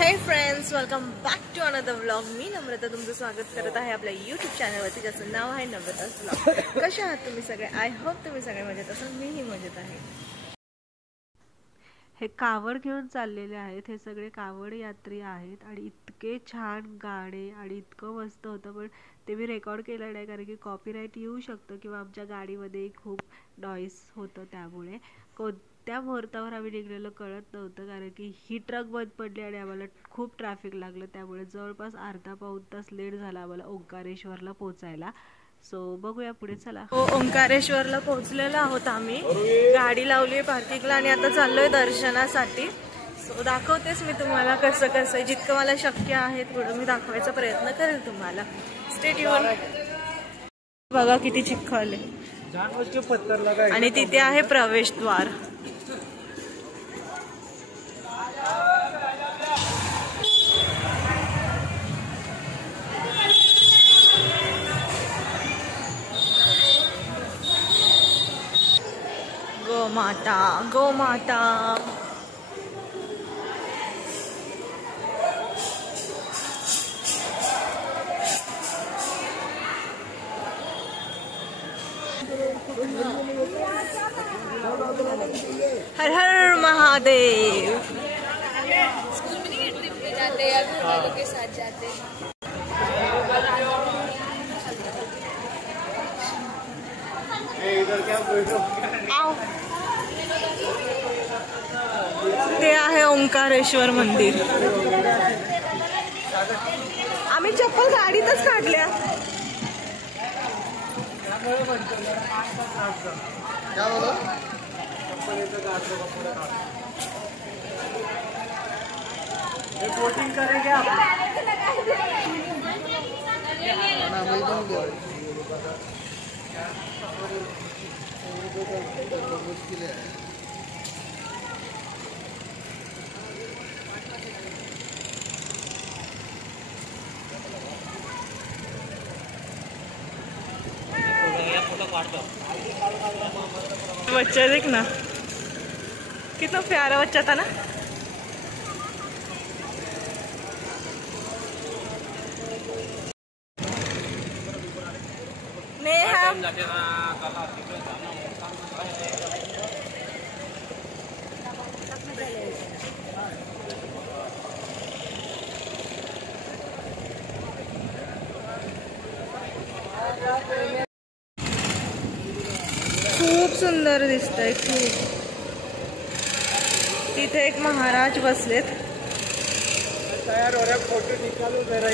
Hey friends, welcome back to another vlog. मी नम्रता तुमचं स्वागत करत आहे आपल्या यूट्यूब चॅनलवरती, ज्याचं नाव आहे नम्रताज व्लॉग. कशा आहात तुम्ही सगळे? आय होप तुम्ही सगळे मजेत असाल. मीही मजेत आहे. हे कावड घेऊन चाललेले आहेत. हे सगळे कावड यात्री आहेत आणि इतके छान गाणे आणि इतकं मस्त होतं, पण ते मी रेकॉर्ड केलं नाही कारण की कॉपीराईट येऊ शकतं किंवा आमच्या गाडीमध्ये खूप नॉईस होतं. त्यामुळे कोणत्या मुहूर्तावर आम्ही निघलेलं कळत नव्हतं कारण की ही ट्रक बंद पडली आणि आम्हाला खूप ट्रॅफिक लागलं. त्यामुळे जवळपास अर्धा पाऊण तास लेट झाला आम्हाला ओंकारेश्वरला पोचायला. सो बघूया पुढे. चला. ओंकारेश्वरला पोहोचलेलो आहोत आम्ही. गाडी लावली पार्किंगला आणि आता चाललोय दर्शनासाठी. सो दाखवतेच मी तुम्हाला कसं कसं जितकं मला शक्य आहे थोडं मी दाखवायचा प्रयत्न करेल तुम्हाला. Stay tune. बघा किती चिखल आहे आणि तिथे आहे प्रवेशद्वार. गोमाता गोमाता. हर हर महादेव. स्कूल में नहीं ट्रिप पे जाते या घर वालों के साथ जाते? ते आहे ओंकारेश्वर मंदिर. आम्ही चप्पल गाडीतच काढल्या. वोटिंग करेंगे आप? मुश्किल है. बच्चा देख ना, कितना प्यारा बच्चा था ना. नेहा खूप सुंदर दिसतंय. खूप. तिथे एक महाराज बसलेत. तयार हो रहा है, फोटो निकालो जरा.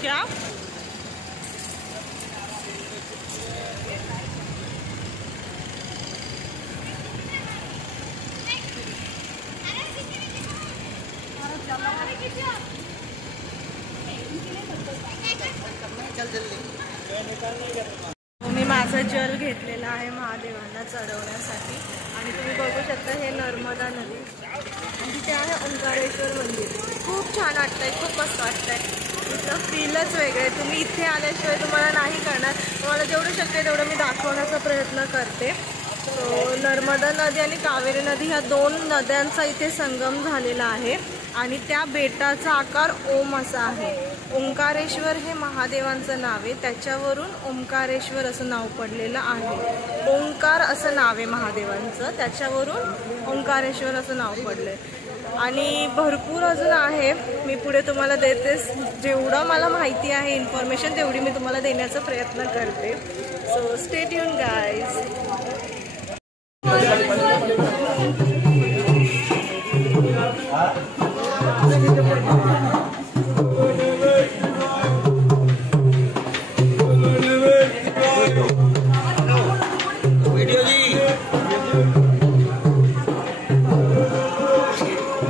क्या मी माझा जल घेतलेला आहे महादेवांना चढवण्यासाठी आणि तुम्ही बघू शकता हे नर्मदा नदी आणि तिथे आहे ओंकारेश्वर मंदिर. खूप छान वाटतंय, खूप मस्त वाटतंय. तिथं फीलच वेगळं आहे. तुम्ही इथे आल्याशिवाय तुम्हाला नाही कळणार. तुम्हाला जेवढं शक्य आहे तेवढं मी दाखवण्याचा प्रयत्न करते. तो नर्मदा नदी आणि कावेरी नदी ह्या दोन नद्यांचा इथे संगम झालेला आहे आणि त्या बेटाचा आकार ओम असा आहे. ओंकारेश्वर हे महादेवांचं नाव आहे, त्याच्यावरून ओंकारेश्वर असं नाव पडलेलं आहे. ओंकार असं नाव आहे महादेवांचं, त्याच्यावरून ओंकारेश्वर असं नाव पडलंय. आणि भरपूर अजून आहे, मी पुढे तुम्हाला देतेच. जेवढं मला माहिती आहे इन्फॉर्मेशन तेवढी मी तुम्हाला देण्याचा प्रयत्न करते. So stay tune guys.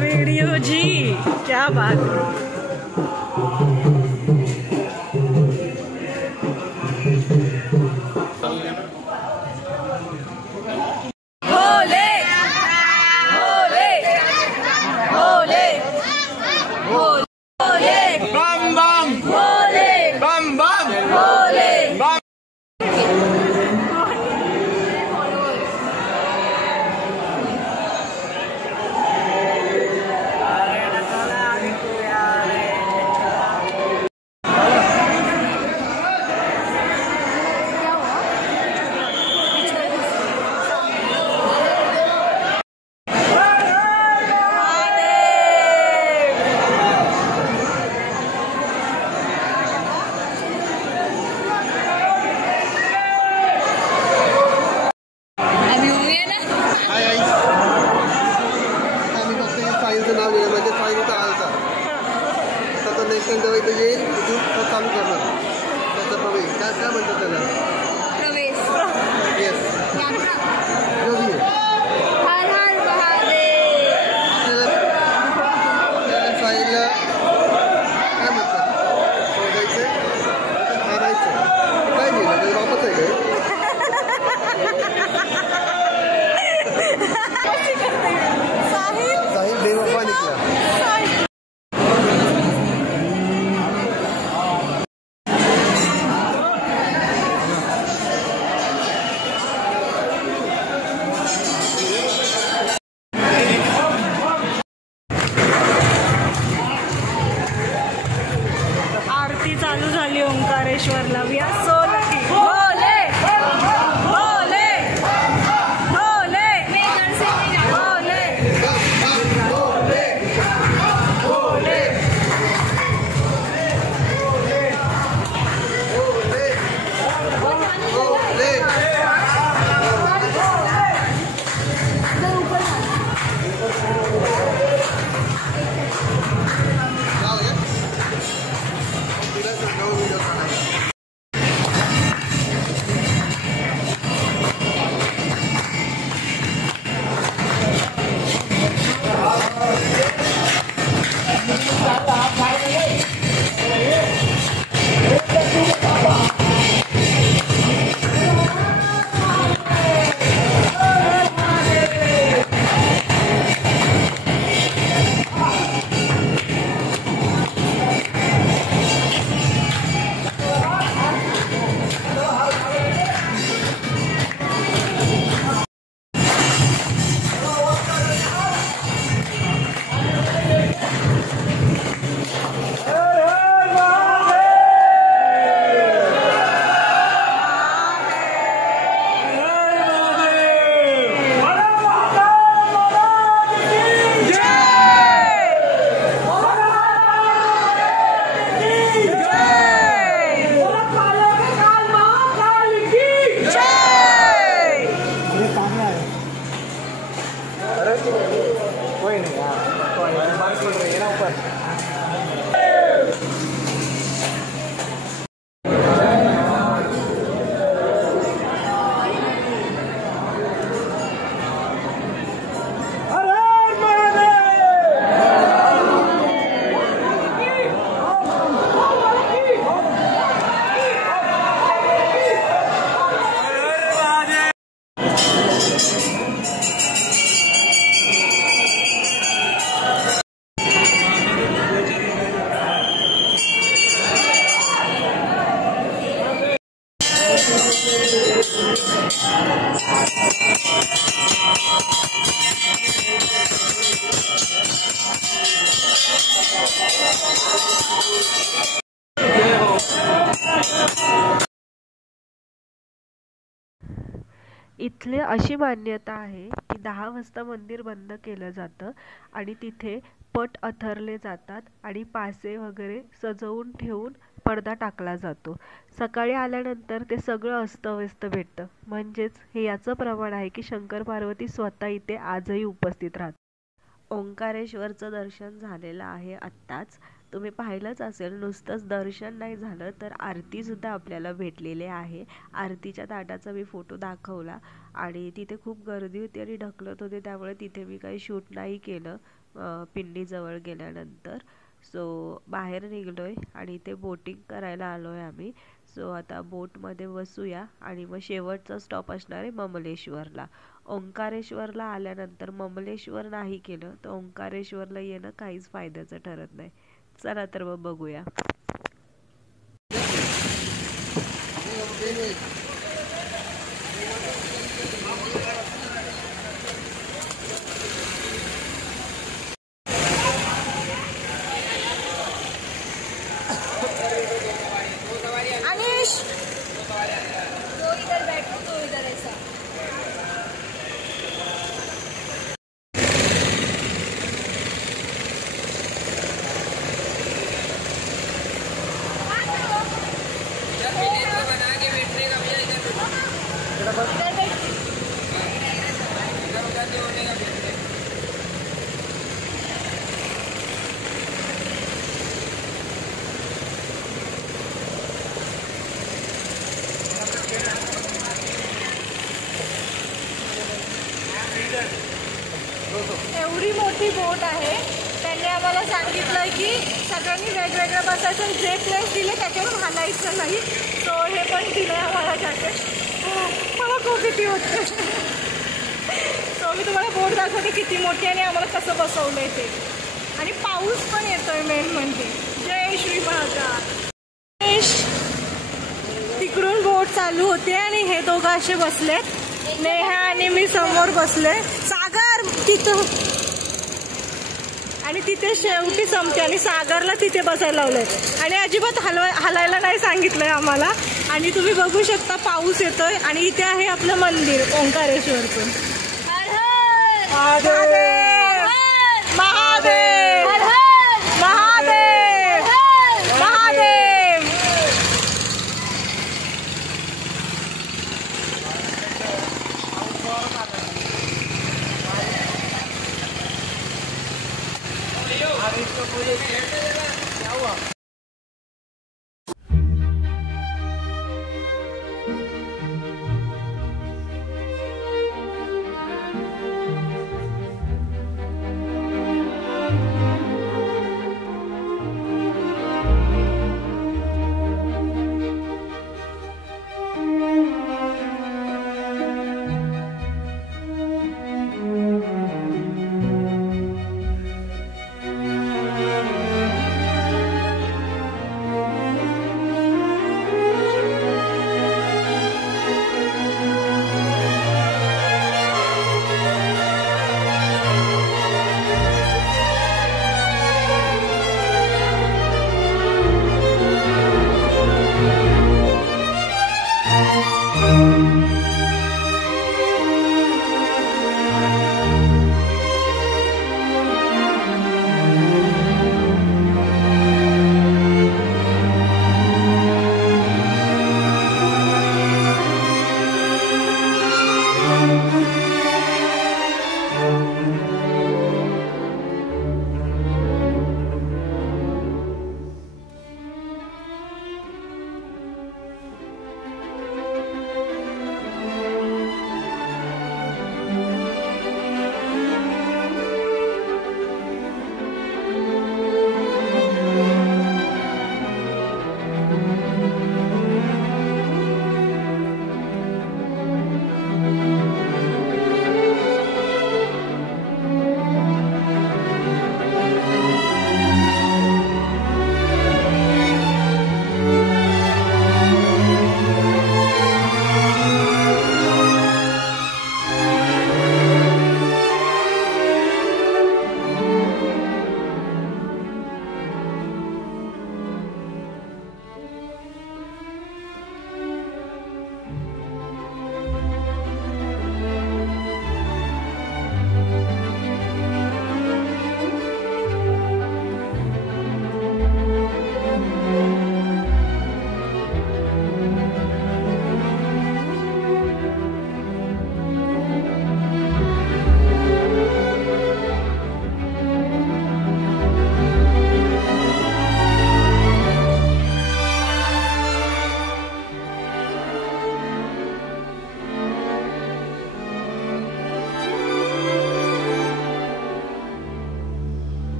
Video जी, क्या बात है. भोले भोले कोई नहीं यार, कोई नहीं, बारिश पड़ रही है ना ऊपर। इथले अशी मान्यता आहे की 10 वाजता मंदिर बंद केलं जातं आणि तिथे पट अथरले जातात आणि पासे वगैरे सजवून ठेवून पडदा टाकला जातो. सकाळी आल्यानंतर ते सगळं अस्तव्यस्त भेटतं. म्हणजेच हे याचं प्रमाण आहे की शंकर पार्वती स्वतः इथे आजही उपस्थित राहतात. ओंकारेश्वरचं दर्शन झालेलं आहे आत्ताच. तुम्ही पाहिलंच असेल, नुसतंच दर्शन नाही झालं तर आरतीसुद्धा आपल्याला भेटलेली आहे. आरतीच्या ताटाचा मी फोटो दाखवला आणि तिथे खूप गर्दी होती आणि ढकलत होते, त्यामुळे तिथे मी काही शूट नाही केलं पिंडीजवळ गेल्यानंतर. सो बाहेर निघलो आहे आणि इथे बोटिंग करायला आलो आहे आम्ही. सो आता बोटमध्ये बसूया आणि मग शेवटचा स्टॉप असणार आहे ममलेश्वरला. ओंकारेश्वरला आल्यानंतर ममलेश्वर नाही केलं तर ओंकारेश्वरला येणं काहीच फायद्याचं ठरत नाही. चला तर मग बघूया. अनिश, तो इधर बैठो, तो इधर ऐसा. एवढी मोठी बोट आहे. त्यांनी आम्हाला सांगितलं की सगळ्यांनी वेगवेगळं बसायचं, जे प्लेस दिले त्याच्यावर हलायचं नाही. सो हे पण दिलं आहे आम्हाला जॅकेट. मला खूप भीती होते. सो मी तुम्हाला बोट दाखवते किती मोठी आणि आम्हाला कसं बसवलं आहे ते. आणि पाऊस पण येतोय मेन म्हणजे. जय श्री महाकाल. तिकडून बोट चालू होते आणि हे दोघं असे बसलेत. नेहा आणि मी समोर बसले. सागर तिथं आणि तिथे शेवटी संपते आणि सागरला तिथे बसायला लावलंय आणि अजिबात हलायला नाही सांगितलंय आम्हाला. आणि तुम्ही बघू शकता पाऊस येतोय आणि इथे आहे आपलं मंदिर ओंकारेश्वरचं. महादेव महादेव महादेव महादेव. क्या हुआ?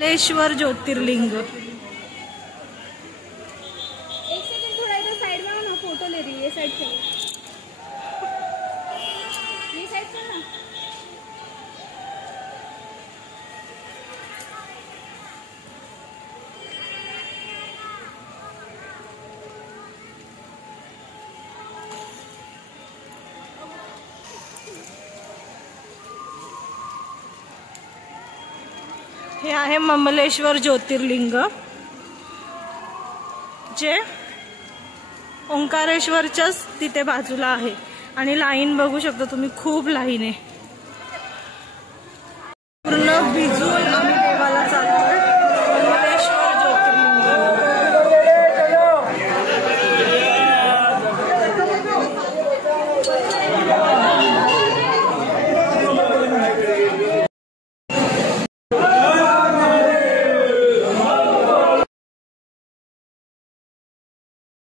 ममलेश्वर ज्योतिर्लिंग। एक सेकंड थोड़ा इधर साइड में आओ ना, फोटो ले रही है। ये साइड चलो, ये साइड चल ना। हे आहे ममलेश्वर ज्योतिर्लिंग, जे ओंकारेश्वरच्याच तिथे बाजूला आहे आणि लाईन बघू शकता तुम्ही, खूप लाईन आहे।